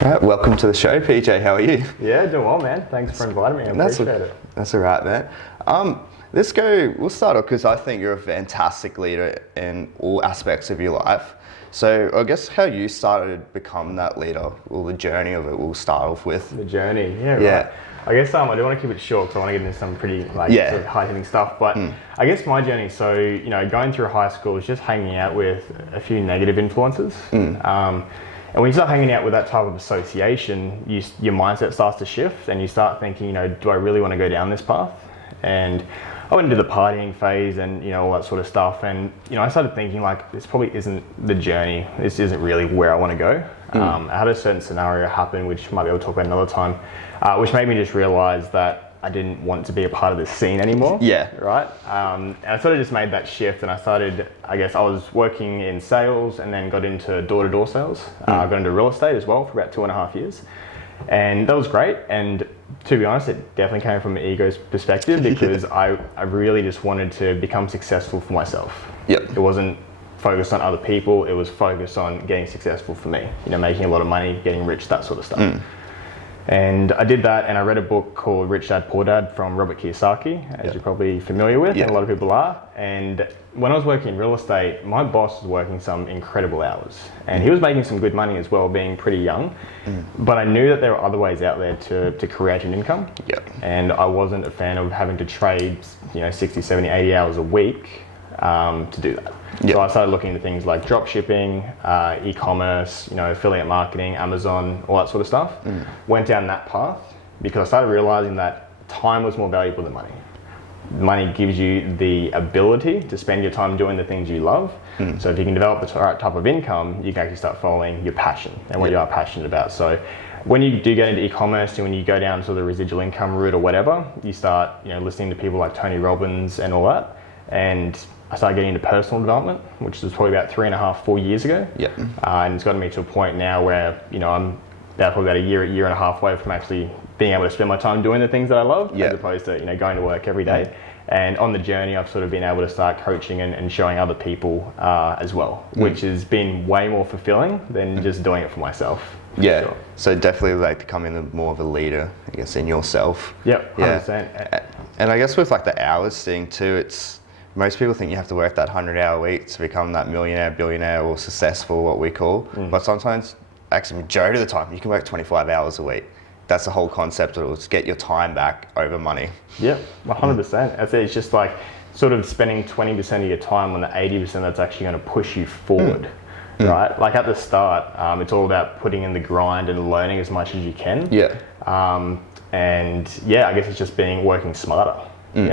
Right, welcome to the show, PJ. How are you? Yeah, doing well, man. Thanks for inviting me. I appreciate it. That's all right, man. We'll start off because I think you're a fantastic leader in all aspects of your life. So I guess how you started becoming that leader, or the journey of it, we'll start off with. The journey, yeah. Right. I guess I do want to keep it short because I want to get into some pretty sort of high-hitting stuff. But I guess my journey, so going through high school was just hanging out with a few negative influences. And when you start hanging out with that type of association, your mindset starts to shift and you start thinking, do I really want to go down this path? And I went into the partying phase and, all that sort of stuff. And, I started thinking this probably isn't the journey. This isn't really where I want to go. I had a certain scenario happen, which I might be able to talk about another time, which made me just realize that I didn't want to be a part of this scene anymore. Yeah. Right? And I sort of just made that shift and I was working in sales and then got into door-to-door sales. Got into real estate as well for about 2.5 years. And that was great. And to be honest, it definitely came from an ego perspective because I really just wanted to become successful for myself. Yep. It wasn't focused on other people. It was focused on getting successful for me. Making a lot of money, getting rich, that sort of stuff. And I did that, and I read a book called Rich Dad, Poor Dad from Robert Kiyosaki, as you're probably familiar with, and a lot of people are. And when I was working in real estate, my boss was working some incredible hours. And he was making some good money as well, being pretty young. But I knew that there were other ways out there to create an income. And I wasn't a fan of having to trade 60, 70, 80 hours a week to do that. So I started looking into things like drop shipping, e-commerce, affiliate marketing, Amazon, all that sort of stuff. Went down that path because I started realizing that time was more valuable than money. Money gives you the ability to spend your time doing the things you love. So if you can develop the right type of income, you can actually start following your passion and what you are passionate about. So when you do get into e-commerce and when you go down to the residual income route or whatever, you start listening to people like Tony Robbins and all that. And I started getting into personal development, which was probably about 3.5, 4 years ago. And it's gotten me to a point now where, I'm probably about a year and a half away from actually being able to spend my time doing the things that I love, as opposed to, going to work every day. And on the journey, I've sort of been able to start coaching and showing other people as well, which has been way more fulfilling than just doing it for myself. Sure. So definitely becoming more of a leader, I guess, in yourself. 100%. And I guess with the hours thing too, most people think you have to work that 100-hour week to become that millionaire, billionaire, or successful, what we call. But sometimes, actually, majority of the time, you can work 25 hours a week. That's the whole concept of it, to get your time back over money. 100%. It's just sort of spending 20% of your time on the 80% that's actually going to push you forward. Right? At the start, it's all about putting in the grind and learning as much as you can. I guess it's just working smarter.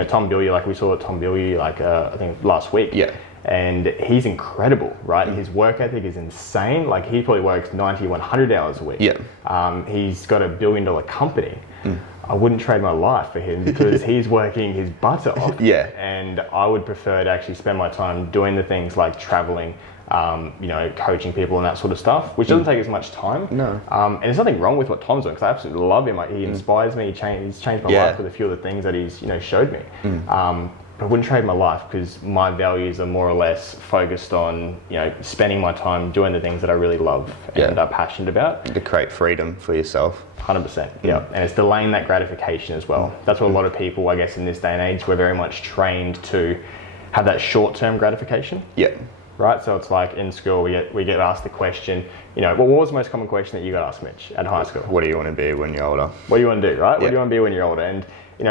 Tom Bilyeu, we saw Tom Bilyeu, I think last week. And he's incredible, right? His work ethic is insane. He probably works 90, 100 hours a week. He's got $1 billion company. I wouldn't trade my life for him because he's working his butt off. And I would prefer to actually spend my time doing the things like traveling, coaching people and that sort of stuff, which doesn't take as much time. And there's nothing wrong with what Tom's doing because I absolutely love him. He inspires me. He's changed my life with a few of the things that he's showed me. But I wouldn't trade my life because my values are more or less focused on spending my time doing the things that I really love and are passionate about. To create freedom for yourself. 100%. And it's delaying that gratification as well. That's what a lot of people, I guess, in this day and age, we're very much trained to have that short-term gratification. Right, so it's in school we get asked the question, what was the most common question that you got asked, Mitch, at high school? What do you want to be when you're older? What do you want to do, right? What do you want to be when you're older? And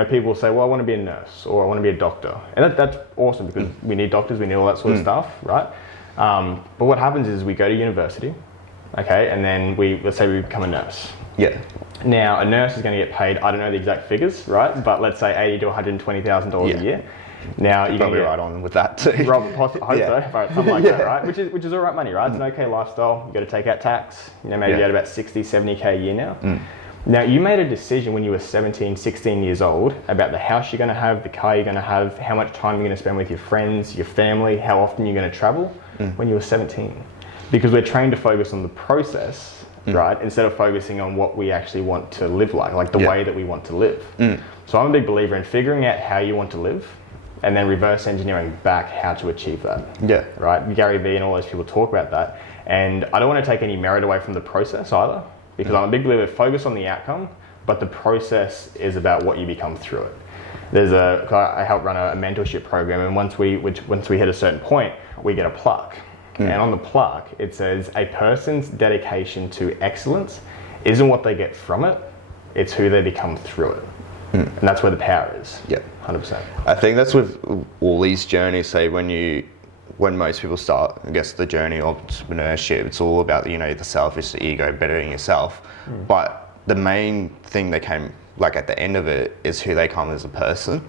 people say, well, I want to be a nurse or I want to be a doctor, and that's awesome because we need doctors, we need all that sort of stuff, right? But what happens is we go to university, okay, and then let's say we become a nurse. Now a nurse is going to get paid, I don't know the exact figures, right? But let's say $80,000 to $120,000 a year. Now you probably right on with that too. I hope so, right? Something like that, right? Which is all right money, right? It's an okay lifestyle. You got to take out tax. Maybe you get about 60, 70K a year now. Now you made a decision when you were 17, 16 years old about the house you're going to have, the car you're going to have, how much time you're going to spend with your friends, your family, how often you're going to travel when you were 17. Because we're trained to focus on the process, right? Instead of focusing on what we actually want to live like the way that we want to live. So I'm a big believer in figuring out how you want to live and then reverse engineering back how to achieve that. Right? Gary Vee and all those people talk about that. And I don't want to take any merit away from the process either. because I'm a big believer, focus on the outcome, but the process is about what you become through it. I help run a mentorship program, and once we hit a certain point, we get a plaque. And on the plaque, it says, a person's dedication to excellence isn't what they get from it, it's who they become through it. And that's where the power is. Yeah, 100%. I think that's with all these journeys. Say when most people start, I guess, the journey of entrepreneurship, it's all about the selfish, the ego, bettering yourself. But the main thing they came like at the end of it is who they come as a person,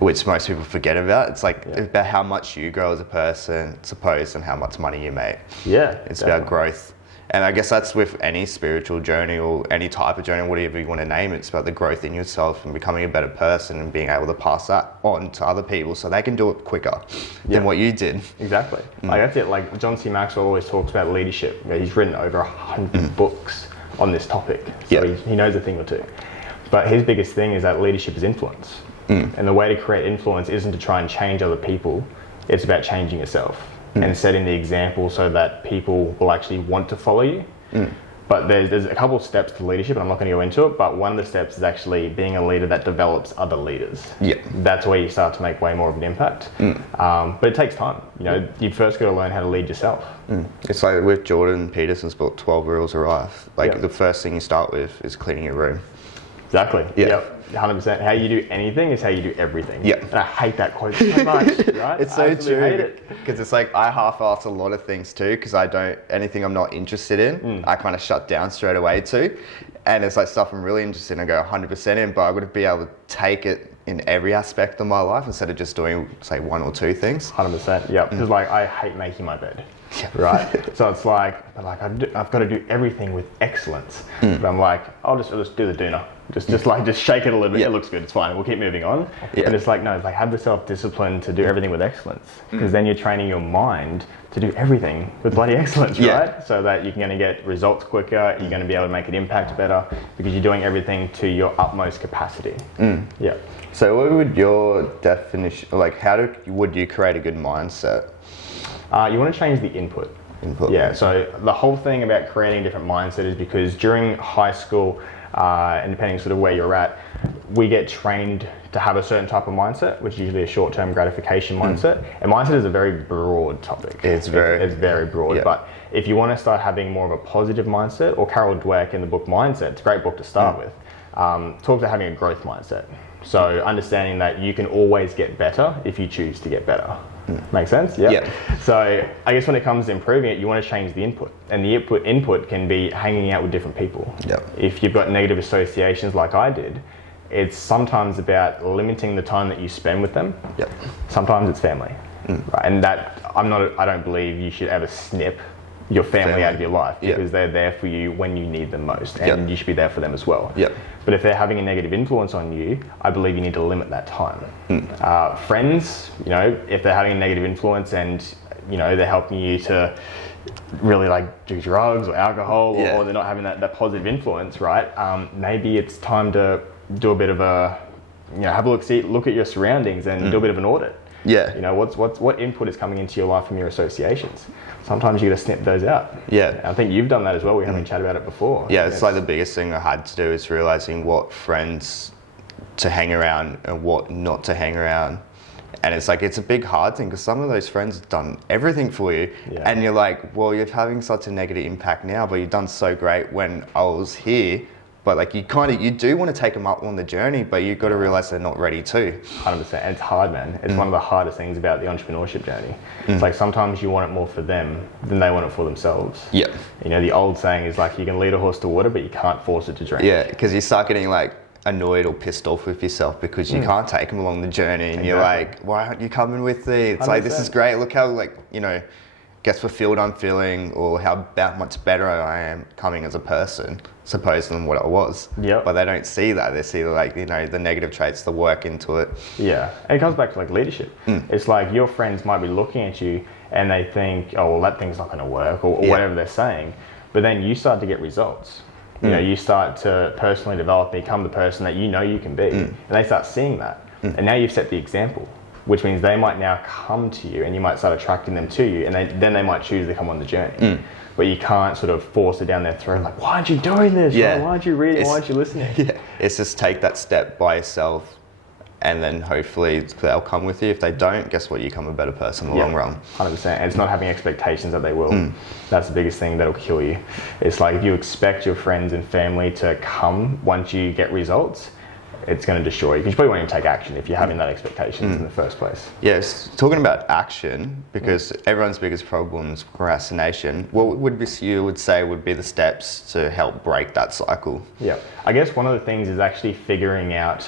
which most people forget about. It's like about how much you grow as a person, opposed and how much money you make. Yeah, it's about growth. And I guess that's with any spiritual journey or any type of journey, whatever you want to name it. It's about the growth in yourself and becoming a better person and being able to pass that on to other people so they can do it quicker than what you did. Exactly. Like that's it. Like John C. Maxwell always talks about leadership. He's written over 100 books on this topic. So he knows a thing or two. But his biggest thing is that leadership is influence. And the way to create influence isn't to try and change other people. It's about changing yourself. And setting the example so that people will actually want to follow you. But there's a couple of steps to leadership, and I'm not going to go into it, but one of the steps is actually being a leader that develops other leaders. That's where you start to make way more of an impact. But it takes time. You first got to learn how to lead yourself. It's like with Jordan Peterson's book, 12 Rules of Life. Like the first thing you start with is cleaning your room. Exactly. 100%. How you do anything is how you do everything. And I hate that quote so much, right? It's so true. I hate it. Because it's like I half-ass a lot of things too, because anything I'm not interested in, I kind of shut down straight away too. And it's like stuff I'm really interested in, I go 100% in, but I would be able to take it in every aspect of my life instead of just doing, say, one or two things. 100%, because like I hate making my bed. Right? So it's like I've got to do everything with excellence. But I'm like, I'll just do the doona. Just shake it a little bit. It looks good. It's fine. We'll keep moving on. And it's like, no, it's like have the self-discipline to do everything with excellence, because then you're training your mind to do everything with bloody excellence, right? So that you're going to get results quicker. You're going to be able to make an impact better because you're doing everything to your utmost capacity. So what would your definition, like would you create a good mindset? You want to change the input. So the whole thing about creating a different mindset is because during high school, and depending sort of where you're at, we get trained to have a certain type of mindset, which is usually a short-term gratification mindset. And mindset is a very broad topic. It's very broad. But if you want to start having more of a positive mindset, or Carol Dweck in the book Mindset, it's a great book to start with, talks about having a growth mindset. So understanding that you can always get better if you choose to get better. Make sense? So I guess when it comes to improving it, you want to change the input. And the input can be hanging out with different people. If you've got negative associations like I did, it's sometimes about limiting the time that you spend with them. Sometimes it's family. Right? And that I don't believe you should ever snip your family out of your life, because they're there for you when you need them most, and you should be there for them as well. But if they're having a negative influence on you, I believe you need to limit that time. Friends, if they're having a negative influence and they're helping you to really like do drugs or alcohol, or they're not having that positive influence, right? Maybe it's time to do a bit of a have a look at your surroundings and do a bit of an audit. What input is coming into your life from your associations? Sometimes you got to snip those out. I think you've done that as well. We haven't chatted about it before. It's like the biggest thing I had to do is realizing what friends to hang around and what not to hang around. And it's like, it's a big hard thing because some of those friends have done everything for you. And you're like, well, you're having such a negative impact now, but you've done so great when I was here. But like you do want to take them up on the journey, but you've got to realize they're not ready to. 100%. And it's hard, man. It's one of the hardest things about the entrepreneurship journey. It's like sometimes you want it more for them than they want it for themselves. The old saying is like, you can lead a horse to water, but you can't force it to drink. Because you start getting like annoyed or pissed off with yourself because you can't take them along the journey, and you're like, why aren't you coming with me? It's 100%. Like, this is great. Look how gets fulfilled I'm feeling, or how much better I am coming as a person, supposed than what I was. But they don't see that. They see the negative traits, the work into it. And it comes back to like leadership. It's like your friends might be looking at you and they think, oh, well, that thing's not going to work, or whatever they're saying. But then you start to get results. You start to personally develop and become the person that you can be. And they start seeing that. And now you've set the example, which means they might now come to you and you might start attracting them to you, and then they might choose to come on the journey. but you can't sort of force it down their throat. Like, why aren't you doing this? Yeah. Why aren't you reading? Why aren't you listening? Yeah, it's just take that step by yourself, and then hopefully they'll come with you. If they don't, guess what? You become a better person in the long run. 100%. And it's not having expectations that they will. That's the biggest thing that'll kill you. It's like if you expect your friends and family to come once you get results, it's going to destroy you. Because you probably won't even take action if you're having that expectations in the first place. Yes, talking about action, because everyone's biggest problem is procrastination. What would you would say would be the steps to help break that cycle? Yeah, I guess one of the things is actually figuring out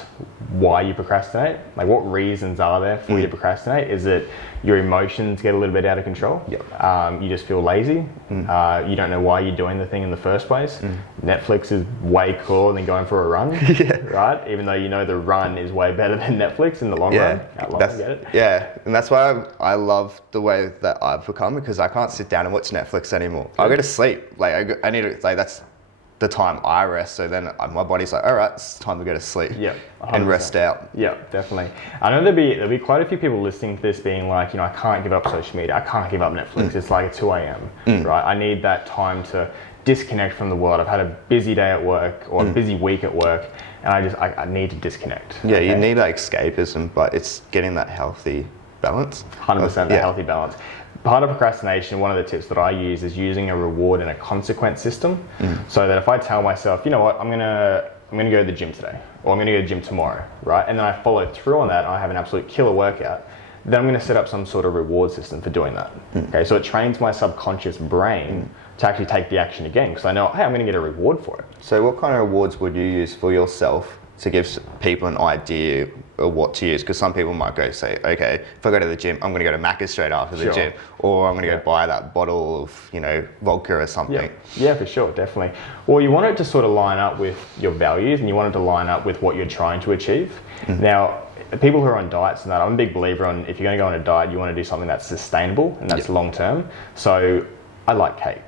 why you procrastinate. Like, what reasons are there for you to procrastinate? Is it your emotions get a little bit out of control? Yep. You just feel lazy. You don't know why you're doing the thing in the first place. Netflix is way cooler than going for a run, right? Even though you know the run is way better than Netflix in the long run. And that's why I love the way that I've become, because I can't sit down and watch Netflix anymore. I go to sleep. Like, I need to, like, that's the time I rest. So then my body's like, all right, it's time to go to sleep and rest out. Yeah, definitely. I know there'll be quite a few people listening to this being like, I can't give up social media. I can't give up Netflix. It's like 2 a.m. Right? I need that time to disconnect from the world. I've had a busy day at work or a busy week at work, and I need to disconnect. Yeah, you need that escapism, but it's getting that healthy balance. 100% the healthy balance. Part of procrastination, one of the tips that I use is using a reward and a consequence system. So that if I tell myself, you know what, I'm gonna go to the gym today, or I'm gonna go to the gym tomorrow, right? And then I follow through on that, and I have an absolute killer workout, then I'm gonna set up some sort of reward system for doing that. Okay, so it trains my subconscious brain to actually take the action again, because I know, hey, I'm gonna get a reward for it. So what kind of rewards would you use for yourself to give people an idea of what to use? Because some people might go say, okay, if I go to the gym, I'm going to go to Macca's straight after the gym, or I'm going to go buy that bottle of, vodka or something. Yeah, for sure, definitely. Well, you want it to sort of line up with your values, and you want it to line up with what you're trying to achieve. Now, people who are on diets and that, I'm a big believer on, if you're going to go on a diet, you want to do something that's sustainable and that's long term. So I like cake.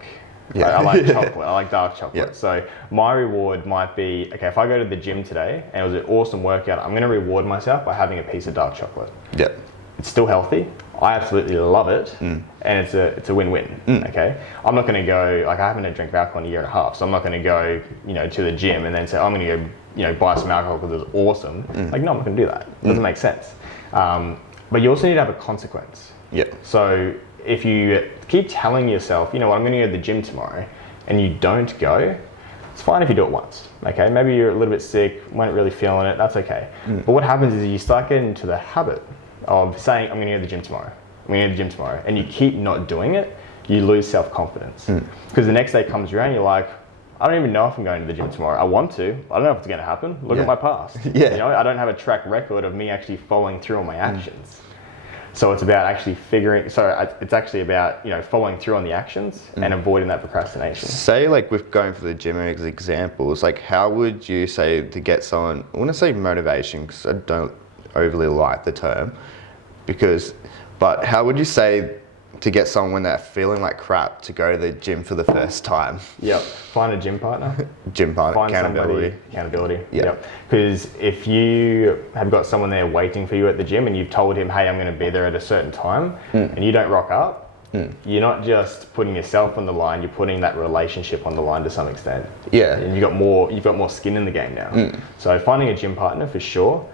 I like chocolate. I like dark chocolate. So my reward might be, okay, if I go to the gym today and it was an awesome workout, I'm going to reward myself by having a piece of dark chocolate. It's still healthy. I absolutely love it, and it's a win-win. Okay, I'm not going to go, like, I haven't had a drink of alcohol in a year and a half, so I'm not going to go, to the gym and then say, I'm going to go, buy some alcohol because it's awesome. Like, no, I'm not going to do that. It doesn't make sense. But you also need to have a consequence. So if you keep telling yourself, I'm going to go to the gym tomorrow, and you don't go, it's fine if you do it once. Okay, maybe you're a little bit sick, weren't really feeling it, that's okay. But what happens is you start getting into the habit of saying, I'm going to go to the gym tomorrow. I'm going to go to the gym tomorrow. And you keep not doing it, you lose self-confidence. Because the next day comes around, you're like, I don't even know if I'm going to the gym tomorrow. I want to. I don't know if it's going to happen. Look at my past. I don't have a track record of me actually following through on my actions. So it's about actually it's actually about, following through on the actions and avoiding that procrastination. Say, like, with going for the gym as examples, like, how would you say to get someone, I want to say motivation, because I don't overly like the term, but how would you say to get someone when they're feeling like crap to go to the gym for the first time? Find a gym partner. Find accountability. Accountability. Because if you have got someone there waiting for you at the gym and you've told him, hey, I'm going to be there at a certain time, and you don't rock up, you're not just putting yourself on the line, you're putting that relationship on the line to some extent. And you've got more skin in the game now. So finding a gym partner for sure.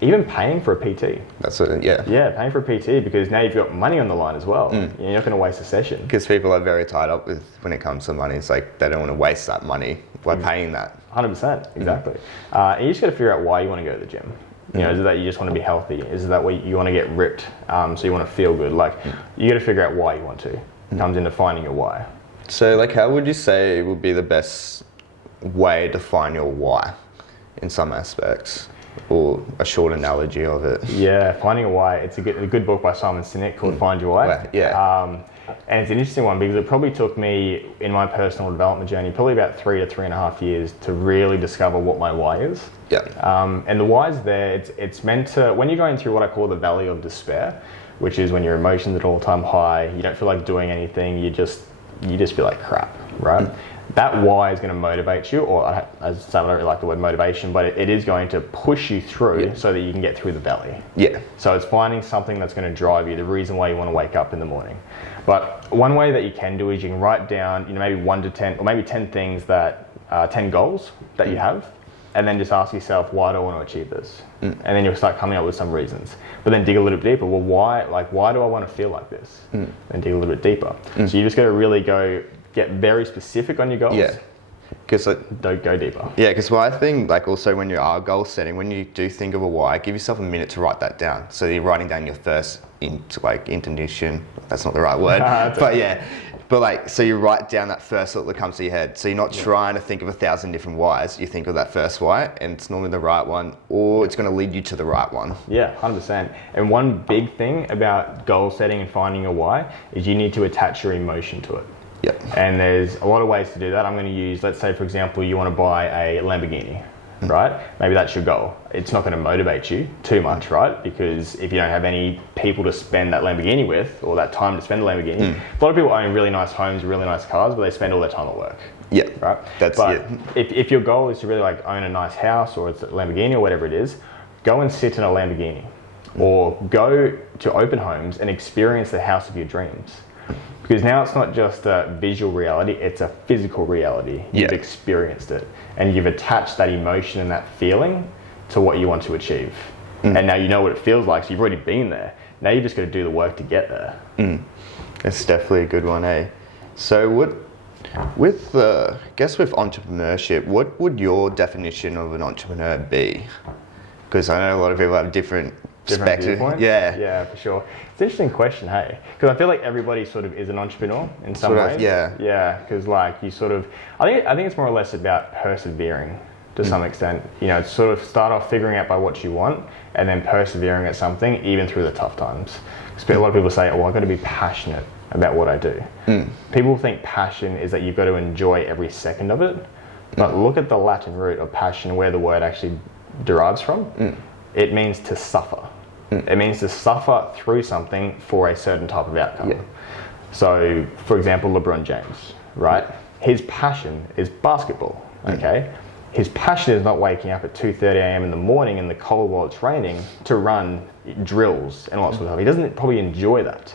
Even paying for a PT. That's it, paying for a PT, because now you've got money on the line as well. You're not going to waste a session. Because people are very tied up with, when it comes to money, it's like they don't want to waste that money by paying that. 100%, exactly. And you just got to figure out why you want to go to the gym. Is it that you just want to be healthy? Is it that way you want to get ripped, so you want to feel good? Like, you got to figure out why you want to. It comes into finding your why. So, like, how would you say would be the best way to find your why in some aspects? Or a short analogy of it. Finding a why. It's a good book by Simon Sinek called Find Your Why. And it's an interesting one because it probably took me, in my personal development journey, probably about 3 to 3.5 years to really discover what my why is. And the why's there, it's meant to, when you're going through what I call the valley of despair, which is when your emotions at all-time high, you don't feel like doing anything, you just feel like crap, right? that why is going to motivate you, or as I don't really like the word motivation, but it is going to push you through so that you can get through the valley. Yeah. So it's finding something that's going to drive you, the reason why you want to wake up in the morning. But one way that you can do is you can write down, maybe 1 to 10, or maybe 10 things 10 goals that you have, and then just ask yourself, why do I want to achieve this? And then you'll start coming up with some reasons. But then dig a little bit deeper. Well, why do I want to feel like this? And dig a little bit deeper. So you just got to really get very specific on your goals. Yeah. Because don't go deeper. Yeah, because I think also when you are goal setting, when you do think of a why, give yourself a minute to write that down. So you're writing down your first intention. That's not the right word, but yeah. But so you write down that first thought that comes to your head. So you're not trying to think of 1,000 different whys. You think of that first why, and it's normally the right one, or it's going to lead you to the right one. Yeah, 100%. And one big thing about goal setting and finding your why is you need to attach your emotion to it. Yep. And there's a lot of ways to do that. I'm going to use, let's say, for example, you want to buy a Lamborghini, right? Maybe that's your goal. It's not going to motivate you too much, right? Because if you don't have any people to spend that Lamborghini with, or that time to spend the Lamborghini, a lot of people own really nice homes, really nice cars, but they spend all their time at work. Yeah. Right? If your goal is to really own a nice house, or it's a Lamborghini or whatever it is, go and sit in a Lamborghini, or go to open homes and experience the house of your dreams. Because now it's not just a visual reality, it's a physical reality. You've experienced it, and you've attached that emotion and that feeling to what you want to achieve. And now you know what it feels like, so you've already been there. Now you just got to do the work to get there. That's definitely a good one, eh? So with entrepreneurship, what would your definition of an entrepreneur be? Because I know a lot of people have different viewpoints? Yeah. Yeah, for sure. It's an interesting question, hey? Because I feel like everybody sort of is an entrepreneur in some ways. Yeah, because you sort of, I think it's more or less about persevering to some extent. It's sort of start off figuring out by what you want, and then persevering at something even through the tough times. Because a lot of people say, I've got to be passionate about what I do. People think passion is that you've got to enjoy every second of it, but look at the Latin root of passion, where the word actually derives from. It means to suffer. It means to suffer through something for a certain type of outcome. So, for example, LeBron James, right? His passion is basketball, okay? His passion is not waking up at 2:30 a.m. in the morning in the cold while it's raining to run drills and all that sort of stuff. He doesn't probably enjoy that,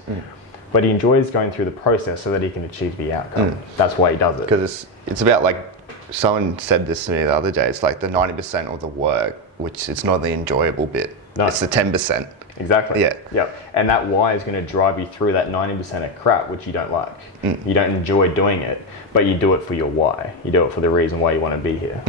but he enjoys going through the process so that he can achieve the outcome. That's why he does it. Because it's about someone said this to me the other day, it's the 90% of the work, which it's not the enjoyable bit. No. It's the 10%. Exactly. Yeah. And that why is going to drive you through that 90% of crap, which you don't like. You don't enjoy doing it, but you do it for your why. You do it for the reason why you want to be here.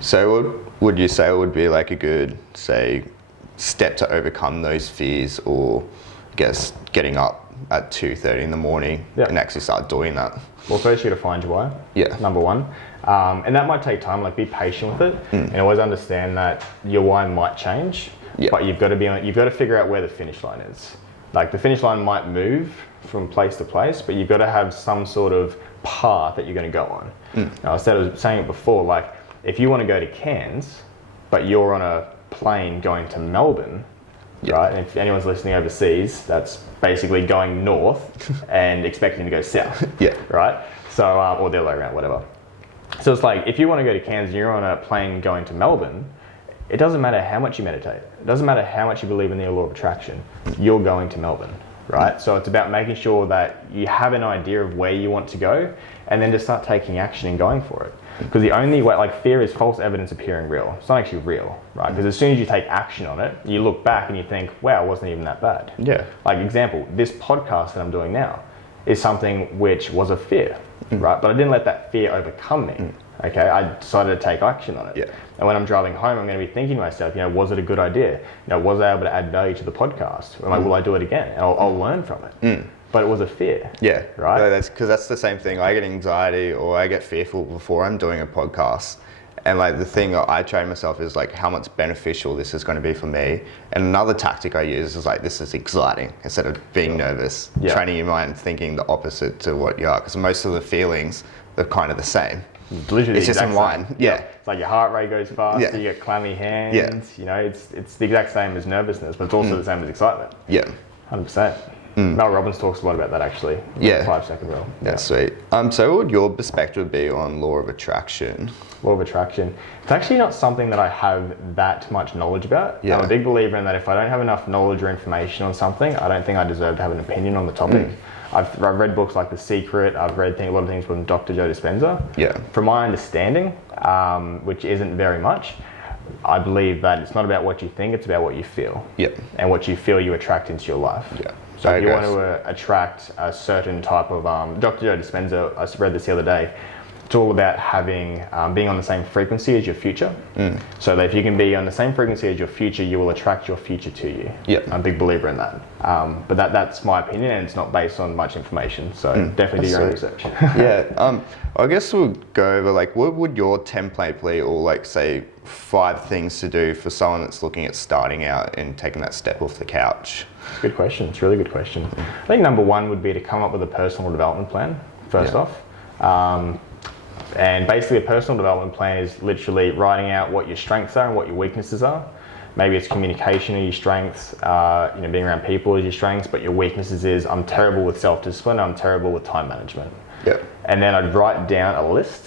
So what would you say would be a good, step to overcome those fears, or I guess getting up at 2:30 in the morning and actually start doing that? Well, first you got to find your why. Yeah. Number one. And that might take time, be patient with it, and always understand that your why might change, but you've got to figure out where the finish line is. The finish line might move from place to place, but you've got to have some sort of path that you're going to go on. Now, instead of saying it before, if you want to go to Cairns, but you're on a plane going to Melbourne, right? And if anyone's listening overseas, that's basically going north and expecting to go south, right? So, or the other way around, whatever. So it's if you want to go to Cairns and you're on a plane going to Melbourne, it doesn't matter how much you meditate. It doesn't matter how much you believe in the law of attraction. You're going to Melbourne, right? So it's about making sure that you have an idea of where you want to go, and then just start taking action and going for it. Because the only way, fear is false evidence appearing real. It's not actually real, right? Because as soon as you take action on it, you look back and you think, wow, it wasn't even that bad. Yeah. Example, this podcast that I'm doing now is something which was a fear, right? But I didn't let that fear overcome me. Okay, I decided to take action on it. Yeah. And when I'm driving home, I'm going to be thinking to myself, was it a good idea? Was I able to add value to the podcast? Will I do it again? And I'll learn from it. But it was a fear. Yeah. Right? No, that's the same thing. I get anxiety or I get fearful before I'm doing a podcast. And the thing I train myself is how much beneficial this is going to be for me. And another tactic I use is this is exciting instead of being nervous. Training your mind thinking the opposite to what you are, because most of the feelings are kind of the same. Literally it's just in line. Yeah. It's your heart rate goes faster, you get clammy hands. It's the exact same as nervousness, but it's also the same as excitement. Yeah. 100%. Mel Robbins talks a lot about that actually. Yeah. The 5-second rule. That's sweet. So what would your perspective be on law of attraction? Law of attraction. It's actually not something that I have that much knowledge about. Yeah. I'm a big believer in that if I don't have enough knowledge or information on something, I don't think I deserve to have an opinion on the topic. I've read books like The Secret. I've read a lot of things from Dr. Joe Dispenza. Yeah. From my understanding, which isn't very much, I believe that it's not about what you think, it's about what you feel. Yeah. And what you feel you attract into your life. Yeah. So if you want to attract a certain type of, Dr. Joe Dispenza, I read this the other day, it's all about having, being on the same frequency as your future. So that if you can be on the same frequency as your future, you will attract your future to you. Yeah. I'm a big believer in that. But that's my opinion, and it's not based on much information. So definitely do your own research. Yeah. I guess we'll go over like, what would your template be, or like say 5 things to do for someone that's looking at starting out and taking that step off the couch? Good question. It's a really good question. I think number 1 would be to come up with a personal development plan, first off. And basically a personal development plan is literally writing out what your strengths are and what your weaknesses are. Maybe it's communication are your strengths, being around people is your strengths, but your weaknesses is I'm terrible with self-discipline, I'm terrible with time management. Yeah. And then I'd write down a list.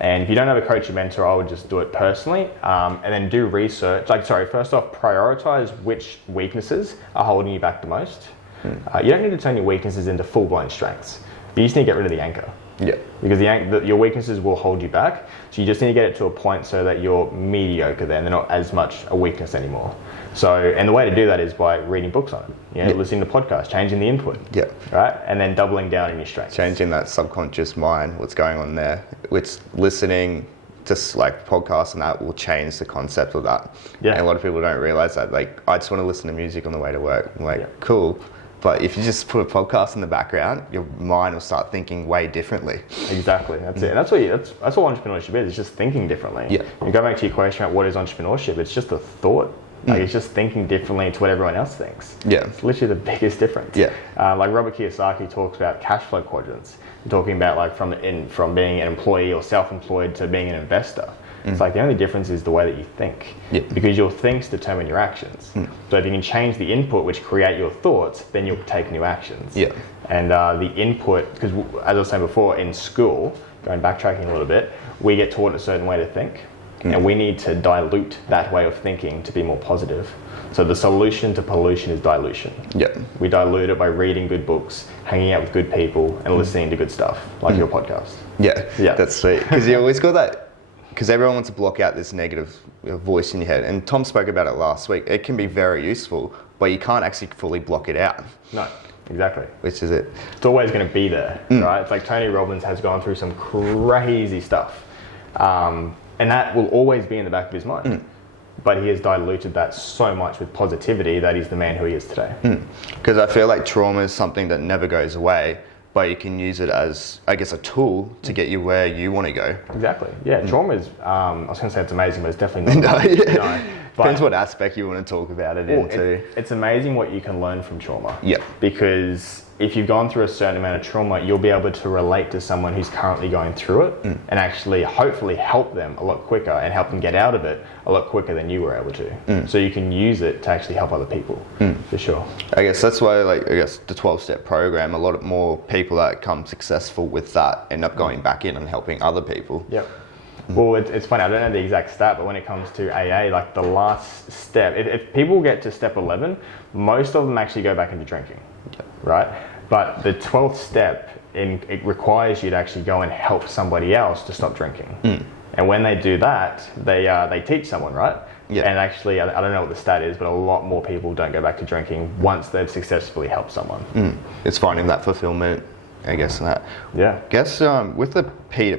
And if you don't have a coach or mentor, I would just do it personally, and then do research. First off, prioritize which weaknesses are holding you back the most. You don't need to turn your weaknesses into full-blown strengths. You just need to get rid of the anchor. Yeah. Because your weaknesses will hold you back. So you just need to get it to a point so that you're mediocre then. They're not as much a weakness anymore. So, and the way to do that is by reading books on it. Listening to podcasts, changing the input. Yeah. Right? And then doubling down in your strengths. Changing that subconscious mind, what's going on there. Which listening to like podcasts and that will change the concept of that. Yeah. And a lot of people don't realize that. Like, I just want to listen to music on the way to work. I'm like, cool. But if you just put a podcast in the background, your mind will start thinking way differently. Exactly, that's it. And that's what entrepreneurship is. It's just thinking differently. Yeah. You go back to your question about what is entrepreneurship. It's just a thought. Like it's just thinking differently to what everyone else thinks. Yeah. It's literally the biggest difference. Yeah. Like Robert Kiyosaki talks about cash flow quadrants. Talking about like from being an employee or self-employed to being an investor. It's like the only difference is the way that you think. Yeah. Because your thinks determine your actions. So if you can change the input which create your thoughts, then you'll take new actions. Yeah. And the input, because as I was saying before, in school, backtracking a little bit, we get taught a certain way to think. And we need to dilute that way of thinking to be more positive. So the solution to pollution is dilution. Yeah. We dilute it by reading good books, hanging out with good people, and listening to good stuff, like your podcast. Yeah. Yeah. That's sweet. Because you always got that. Because everyone wants to block out this negative voice in your head. And Tom spoke about it last week. It can be very useful, but you can't actually fully block it out. No, exactly. Which is it. It's always going to be there, right? It's like Tony Robbins has gone through some crazy stuff. And that will always be in the back of his mind. But he has diluted that so much with positivity that he's the man who he is today. Because I feel like trauma is something that never goes away, but you can use it as, I guess, a tool to get you where you want to go. Exactly. Yeah, trauma is, I was going to say it's amazing, but it's definitely not. No. Depends what aspect you want to talk about it into. It's amazing what you can learn from trauma. Yeah. Because if you've gone through a certain amount of trauma, you'll be able to relate to someone who's currently going through it and actually hopefully help them a lot quicker and help them get out of it a lot quicker than you were able to. So you can use it to actually help other people, for sure. I guess that's why, the 12-step program, a lot more people that come successful with that end up going back in and helping other people. Yep. Well, it's funny, I don't know the exact stat, but when it comes to AA, like the last step, if people get to step 11, most of them actually go back into drinking, right? But the 12th step, it requires you to actually go and help somebody else to stop drinking. And when they do that, they teach someone, right? Yeah. And actually, I don't know what the stat is, but a lot more people don't go back to drinking once they've successfully helped someone. It's finding that fulfillment, I guess, in that. Yeah. Guess with the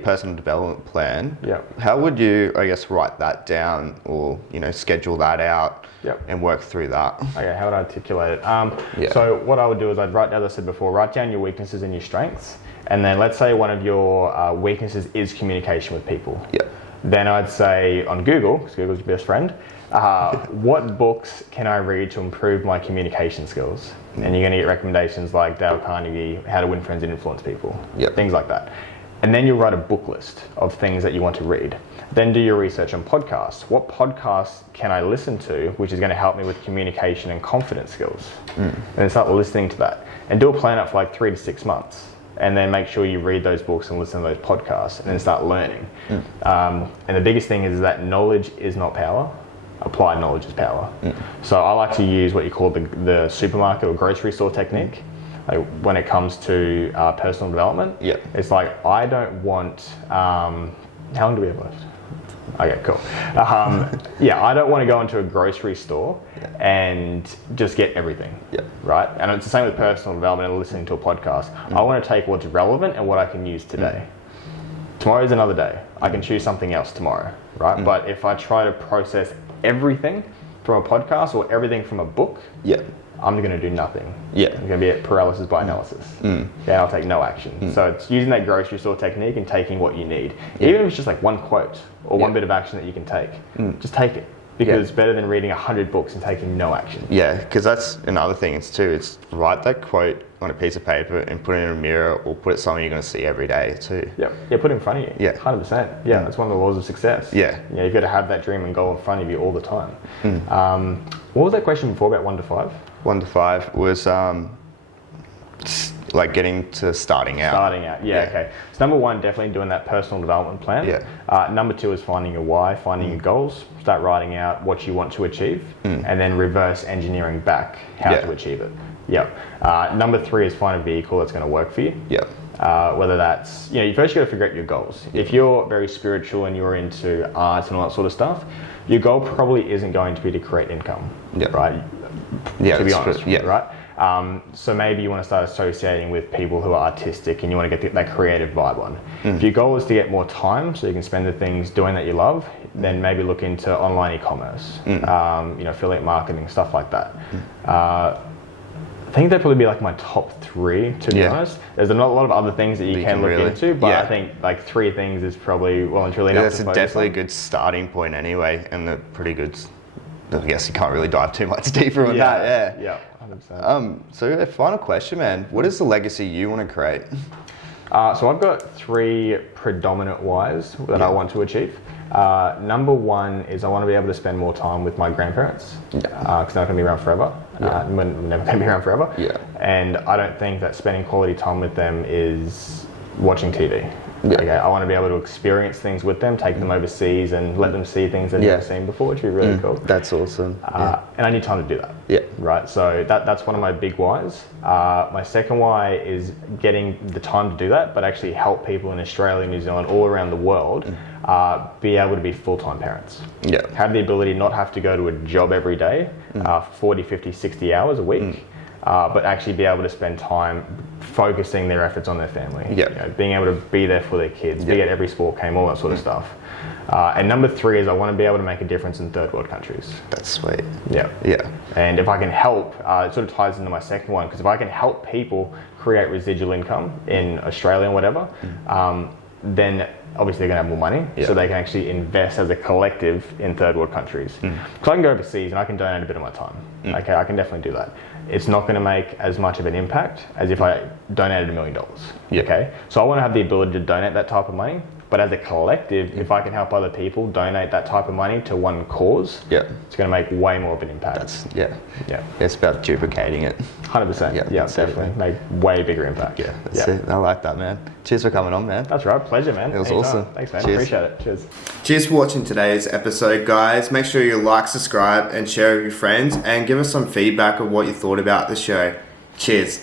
personal development plan, how would you, I guess, write that down or, schedule that out and work through that? Okay, how would I articulate it? So what I would do is I'd write down, as I said before, write down your weaknesses and your strengths. And then let's say one of your weaknesses is communication with people. Then I'd say on Google, because Google's your best friend, what books can I read to improve my communication skills? And you're going to get recommendations like Dale Carnegie, How to Win Friends and Influence People, things like that. And then you'll write a book list of things that you want to read. Then do your research on podcasts. What podcasts can I listen to, which is going to help me with communication and confidence skills? And then start listening to that. And do a plan out for like 3 to 6 months. And then make sure you read those books and listen to those podcasts, and then start learning. And the biggest thing is that knowledge is not power. Applied knowledge is power. So I like to use what you call the supermarket or grocery store technique. Like when it comes to personal development, it's like I don't want. How long do we have left? Okay, cool. I don't want to go into a grocery store and just get everything. Right, and it's the same with personal development and listening to a podcast. I want to take what's relevant and what I can use today. Tomorrow's another day. I can choose something else tomorrow. Right, but if I try to process everything from a podcast or everything from a book, I'm going to do nothing. I'm going to be at paralysis by analysis. I'll take no action. So it's using that grocery store technique and taking what you need. Even if it's just like one quote or one bit of action that you can take, just take it. Because it's better than reading 100 books and taking no action. Yeah, because that's another thing. It's write that quote on a piece of paper and put it in a mirror or put it somewhere you're going to see every day too. Yeah, put it in front of you. 100%. That's one of the laws of success. You've got to have that dream and goal in front of you all the time. What was that question before about 1 to 5? 1 to 5 was like getting to starting out. Okay. So number 1, definitely doing that personal development plan. Number 2 is finding your why, finding your goals. Start writing out what you want to achieve, and then reverse engineering back how to achieve it. Number 3 is find a vehicle that's going to work for you. Whether that's, you first got to figure out your goals. If you're very spiritual and you're into arts and all that sort of stuff, your goal probably isn't going to be to create income, right? To be honest, right? So maybe you want to start associating with people who are artistic and you want to get that creative vibe on. If your goal is to get more time so you can spend the things doing that you love, then maybe look into online e-commerce, affiliate marketing, stuff like that. I think that'd probably be like my top 3, to be honest. There's not a lot of other things that you can look into, but I think like 3 things is probably well and truly enough. That's definitely a good starting point anyway, and they're pretty good. I guess you can't really dive too much deeper on that. 100%. So final question, man. What is the legacy you want to create? So I've got 3 predominant whys that I want to achieve. Number 1 is I want to be able to spend more time with my grandparents because they're not going to be around forever. We're never going to be around forever. And I don't think that spending quality time with them is watching TV. Okay, I want to be able to experience things with them, take them overseas and let them see things they've never seen before, which would be really cool. That's awesome. And I need time to do that. Right, so that's one of my big whys. My second why is getting the time to do that, but actually help people in Australia, New Zealand, all around the world be able to be full-time parents. Have the ability not have to go to a job every day, 40, 50, 60 hours a week. But actually be able to spend time focusing their efforts on their family. Being able to be there for their kids, be at every sport game, all that sort of stuff. And number 3 is I want to be able to make a difference in third world countries. That's sweet. And if I can help, it sort of ties into my second one, because if I can help people create residual income in Australia and whatever, then obviously they're going to have more money, so they can actually invest as a collective in third world countries. Because I can go overseas and I can donate a bit of my time. Okay, I can definitely do that. It's not going to make as much of an impact as if I donated $1 million. Okay, so I want to have the ability to donate that type of money, but as a collective, if I can help other people donate that type of money to one cause, it's going to make way more of an impact. It's about duplicating it. 100%. Definitely make way bigger impact. That's it. I like that, man. Cheers for coming on, man. That's right. Pleasure, man. It was awesome. Thanks, man. Cheers. Appreciate it. Cheers. Cheers for watching today's episode, guys. Make sure you like, subscribe, and share with your friends, and give us some feedback of what you thought about the show. Cheers.